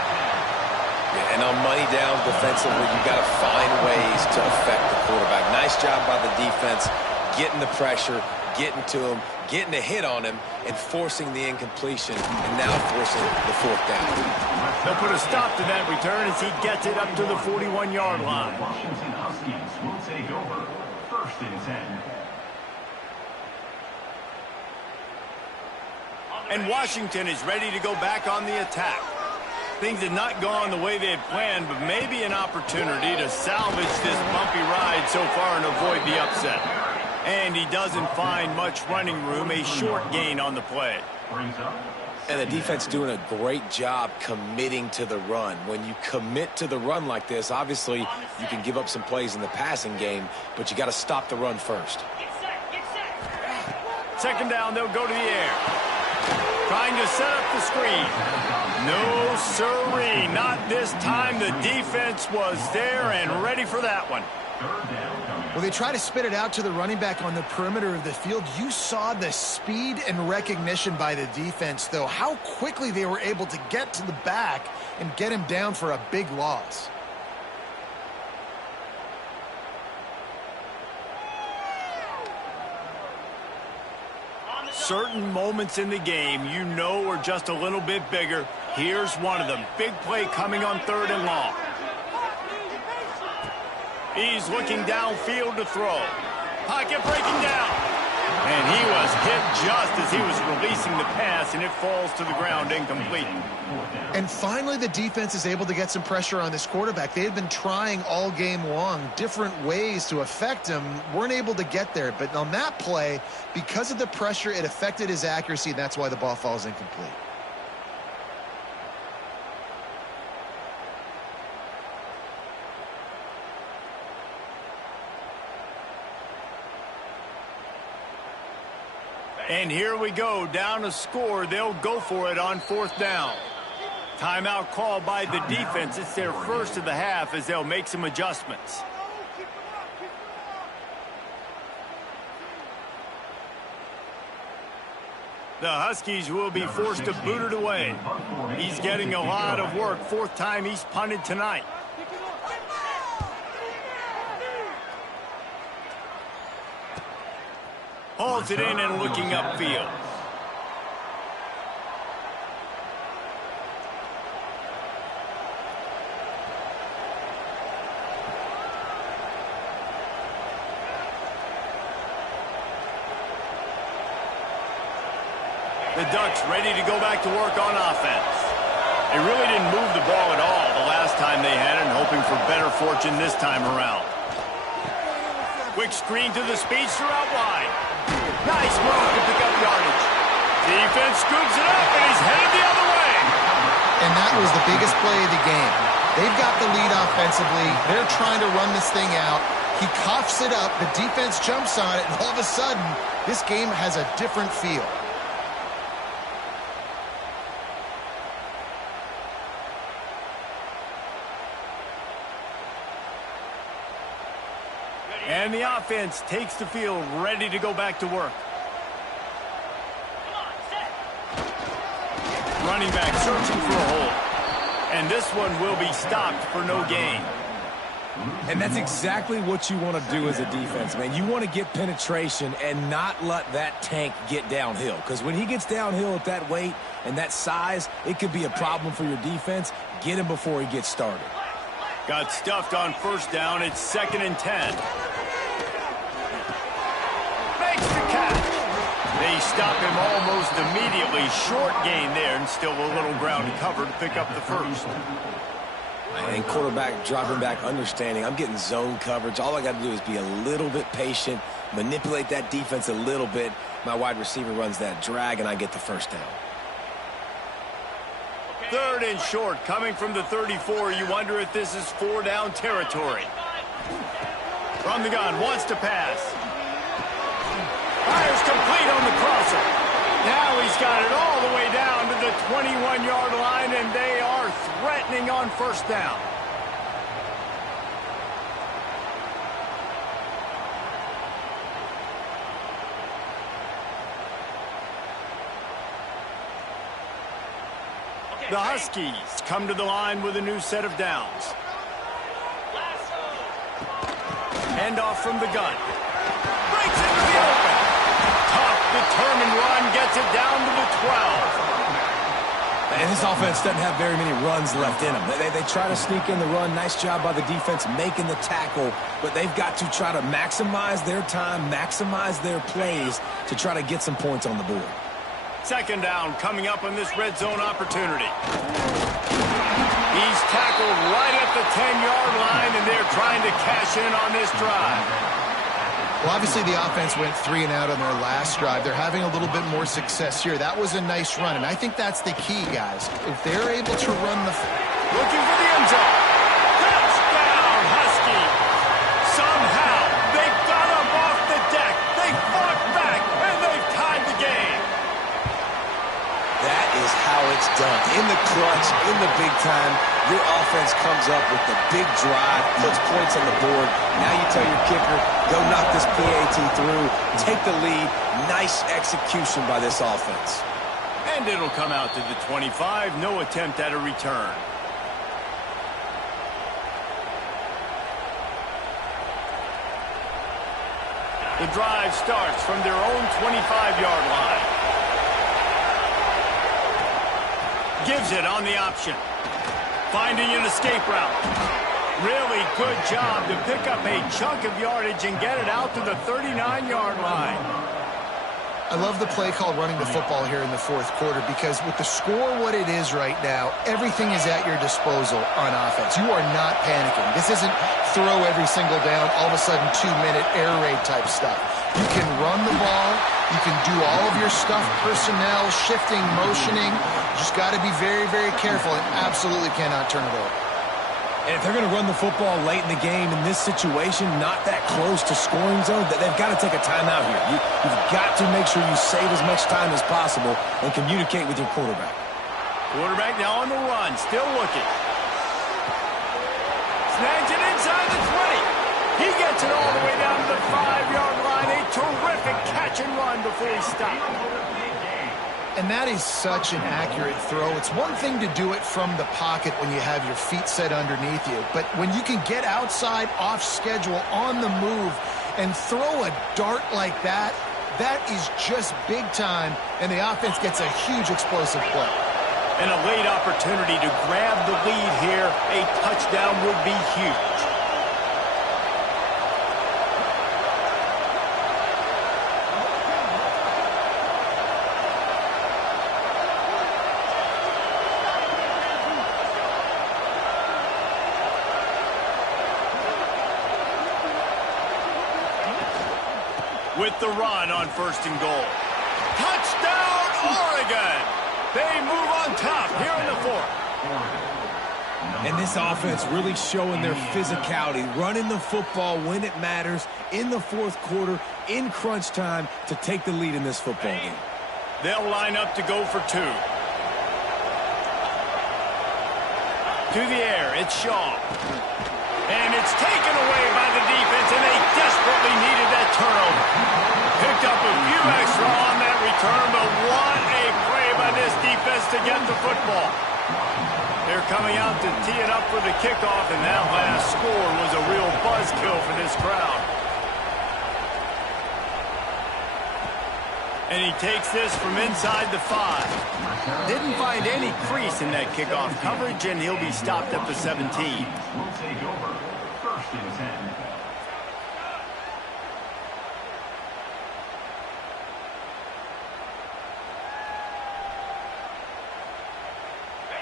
Yeah, and on money down defensively, you've got to find ways to affect the quarterback. Nice job by the defense, getting the pressure, getting to him, getting a hit on him, and forcing the incompletion, and now forcing the fourth down. They'll put a stop to that return as he gets it up to the 41-yard line. Washington Huskies will take over first and 10. And Washington is ready to go back on the attack. Things had not gone the way they had planned, but maybe an opportunity to salvage this bumpy ride so far and avoid the upset. And he doesn't find much running room, a short gain on the play. Brings up And the defense doing a great job committing to the run. When you commit to the run like this, obviously you can give up some plays in the passing game, but you got to stop the run first. Second down, they'll go to the air. Trying to set up the screen. No, sirree. Not this time. The defense was there and ready for that one. Well, they try to spit it out to the running back on the perimeter of the field. You saw the speed and recognition by the defense, though, how quickly they were able to get to the back and get him down for a big loss. Certain moments in the game you know are just a little bit bigger. Here's one of them. Big play coming on 3rd and long. He's looking downfield to throw. Pocket breaking down. And he was hit just as he was releasing the pass, and it falls to the ground incomplete. And finally, the defense is able to get some pressure on this quarterback. They had been trying all game long, different ways to affect him, weren't able to get there. But on that play, because of the pressure, it affected his accuracy, and that's why the ball falls incomplete. And here we go, down a score. They'll go for it on 4th down. Timeout called by the defense. It's their first of the half as they'll make some adjustments. The Huskies will be forced to boot it away. He's getting a lot of work. 4th time he's punted tonight. Hauls it in and looking upfield. The Ducks ready to go back to work on offense. They really didn't move the ball at all the last time they had it, and hoping for better fortune this time around. Quick screen to the speedster out wide. Nice move to pick up yardage. Defense scoops it up, and he's headed the other way. And that was the biggest play of the game. They've got the lead offensively. They're trying to run this thing out. He coughs it up. The defense jumps on it, and all of a sudden, this game has a different feel. And the offense takes the field, ready to go back to work. Running back searching for a hole. And this one will be stopped for no gain. And that's exactly what you want to do as a defense, man. You want to get penetration and not let that tank get downhill. Because when he gets downhill at that weight and that size, it could be a problem for your defense. Get him before he gets started. Got stuffed on 1st down. It's 2nd and 10. Makes the catch. They stop him almost immediately. Short gain there, and still a little ground to cover to pick up the first. And quarterback dropping back, understanding I'm getting zone coverage. All I got to do is be a little bit patient, manipulate that defense a little bit. My wide receiver runs that drag, and I get the 1st down. 3rd and short, coming from the 34. You wonder if this is 4-down territory. From the gun, wants to pass. Fires complete on the crosser. Now he's got it all the way down to the 21-yard line, and they are threatening on 1st down. The Huskies come to the line with a new set of downs. Handoff from the gun. Breaks into the open. Tough, determined run gets it down to the 12. And this offense doesn't have very many runs left in them. They try to sneak in the run. Nice job by the defense making the tackle. But they've got to try to maximize their time, maximize their plays to try to get some points on the board. 2nd down coming up on this red zone opportunity. He's tackled right at the 10-yard line, and they're trying to cash in on this drive. Well, obviously the offense went 3 and out on their last drive. They're having a little bit more success here. That was a nice run, and I think that's the key, guys. If they're able to run the... Looking for the end zone. Touchdown, Husky. Somehow, they got him off the deck. They fought back, and they've tied the game. That is how it's done. In the clutch, in the big time, your offense comes up with the big drive, puts points on the board. Now you tell your kicker, go knock this PAT through, take the lead. Nice execution by this offense. And it'll come out to the 25. No attempt at a return. The drive starts from their own 25-yard line. Gives it on the option. Finding an escape route. Really good job to pick up a chunk of yardage and get it out to the 39-yard line. I love the play call running the football here in the fourth quarter because with the score what it is right now, everything is at your disposal on offense. You are not panicking. This isn't throw every single down, all of a sudden 2-minute air raid type stuff. You can run the ball. You can do all of your stuff, personnel, shifting, motioning. You just got to be very, very careful and absolutely cannot turn it over. And if they're going to run the football late in the game in this situation, not that close to scoring zone, they've got to take a timeout here. You've got to make sure you save as much time as possible and communicate with your quarterback. Quarterback now on the run, still looking. Snags it inside the 20. He gets it all the way down to the 5-yard line. A terrific catch and run before he stopped. And that is such an accurate throw. It's one thing to do it from the pocket when you have your feet set underneath you, but when you can get outside, off schedule, on the move, and throw a dart like that, that is just big time, and the offense gets a huge explosive play. And a late opportunity to grab the lead here. A touchdown would be huge. With the run on 1st and goal. Touchdown, Oregon! They move on top here in the 4th. And this offense really showing their physicality, running the football when it matters, in the 4th quarter, in crunch time, to take the lead in this football game. They'll line up to go for 2. To the air, it's Shaw. And it's taken away by the defense, and they desperately needed that turnover. Picked up a few extra on that return, but what a play by this defense to get the football. They're coming out to tee it up for the kickoff, and that last score was a real buzzkill for this crowd. And he takes this from inside the 5. Didn't find any crease in that kickoff coverage, and he'll be stopped at the 17. We'll take over 1st and 10.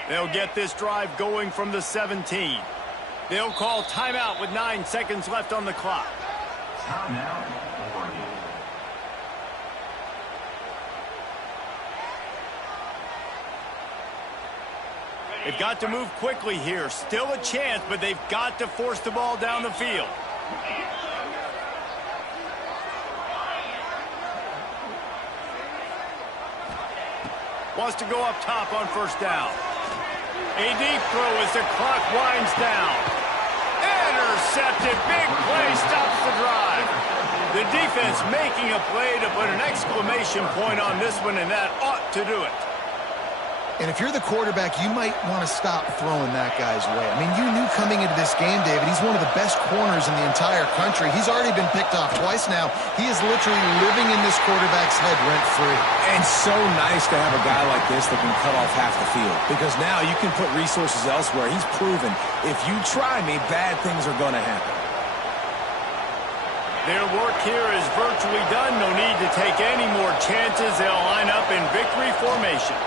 They'll get this drive going from the 17. They'll call timeout with 9 seconds left on the clock. Timeout, Oregon. They've got to move quickly here. Still a chance, but they've got to force the ball down the field. Wants to go up top on 1st down. A deep throw as the clock winds down. Intercepted. Big play stops the drive. The defense making a play to put an exclamation point on this one, and that ought to do it. And if you're the quarterback, you might want to stop throwing that guy's way. I mean, you knew coming into this game, David, he's one of the best corners in the entire country. He's already been picked off twice now. He is literally living in this quarterback's head rent-free. And so nice to have a guy like this that can cut off half the field, because now you can put resources elsewhere. He's proven if you try me, bad things are going to happen. Their work here is virtually done. No need to take any more chances. They'll line up in victory formation.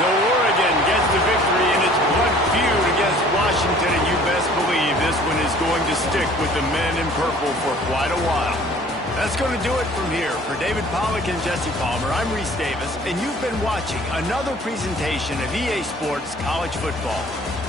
So Oregon gets to victory in its blood feud against Washington, and you best believe this one is going to stick with the men in purple for quite a while. That's going to do it from here. For David Pollack and Jesse Palmer, I'm Reese Davis, and you've been watching another presentation of EA Sports College Football.